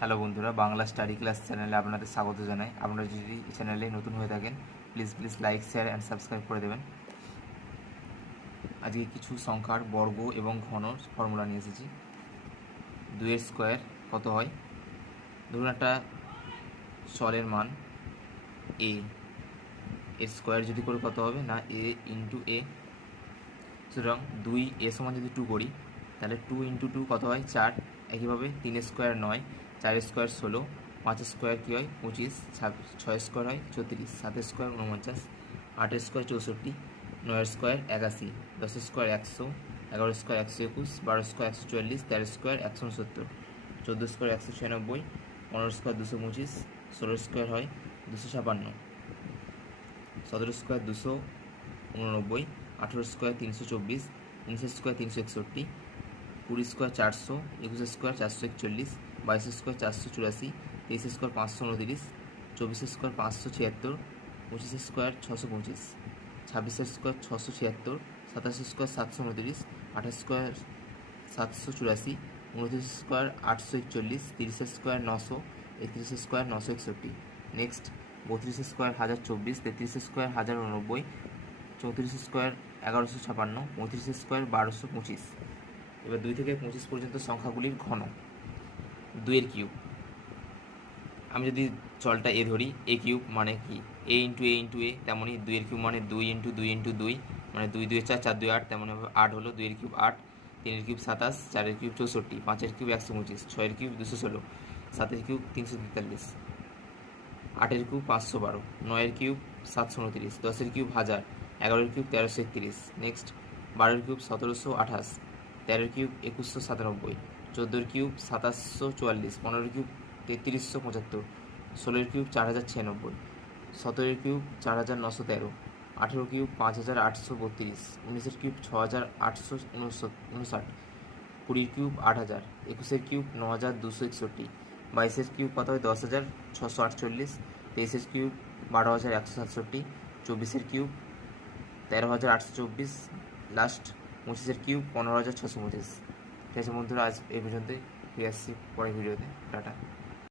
Hello বন্ধুরা, Bangla study class চ্যানেলে আপনাদের স্বাগত জানাই। আপনারা যদি চ্যানেলে নতুন হয়ে থাকেন please like, share and subscribe করে দেবেন। আজকে কিছু সংখ্যার বর্গ এবং ঘন ফর্মুলা নিয়ে এসেছি। 2 স্কোয়ার কত হয়? ধরুন একটা চলের মান এ, এর স্কোয়ার যদি করে কত হবে না এ ইন্টু এ। সুতরাং 2 সমান যদি 2 করি তাহলে 2 ইন্টু 2 কত হয়? 4। একইভাবে 3 স্কোয়ার 9, 4 স্কোয়ার 16, 5 স্কোয়ার কী হয়? 25, 6 স্কোয়ার হয় 34, 7 square 49, 8 square 64, 9 square 81, 10 square 100, 11 square 121, 12 square 144, 13 square 169, 14 square 196, 15 square 225, 16 square হয় 256, 17 square 289, 18 square 324, 19 square 361, 20 square 400, 21 square 441, 22 square 484, 23 square 529, 24 square 576, 25 square 625, 26 square 676, 27 square 729, 28 square 784, 29 square 841, 30 square 900, 31 square 961। Next 32 square 1024, 33 square 1089, 34 square 1156, 35 square 1225। এবার 2 থেকে 25 পর্যন্ত সংখ্যাগুলির ঘন। 2 এর cube, আমি যদি চলটা এ ধরি, এ cube মানে কি? এ ইন্টু এ, তেমনই 2 এর কিউব মানে 2 ইন্টু 2 মানে 2 2 4, 4 2 8, তেমন 8 হলো 2 এর কিউব 8, 3 এর কিউব 27, 4 এর কিউব 64, 5 এর কিউব 125, 6 এর কিউব 216, 7 এর কিউব 343, 8 এর কিউব 512, 9 এর কিউব 729, 10 এর কিউব 1000, 11 এর কিউব 1331। নেক্সট 12 এর কিউব 1728, 13 এর কিউব 2197, 14 এর কিউব 2744, 15 এর কিউব 3375, 16 এর কিউব 4096, 17 এর কিউব 4913, 18 কিউব 5832, 19 এর কিউব 6859, 20 কিউব 8000, 21 কিউব 9261, 22 কিউব কত হয়? 10648, 23 কিউব 12167, 24 কিউব 13824, লাস্ট 25 কিউব 15625। ঠিক আছে বন্ধুরা, আজ এই পর্যন্তই। ফিরে আসছি পরের ভিডিওতে। টাটা।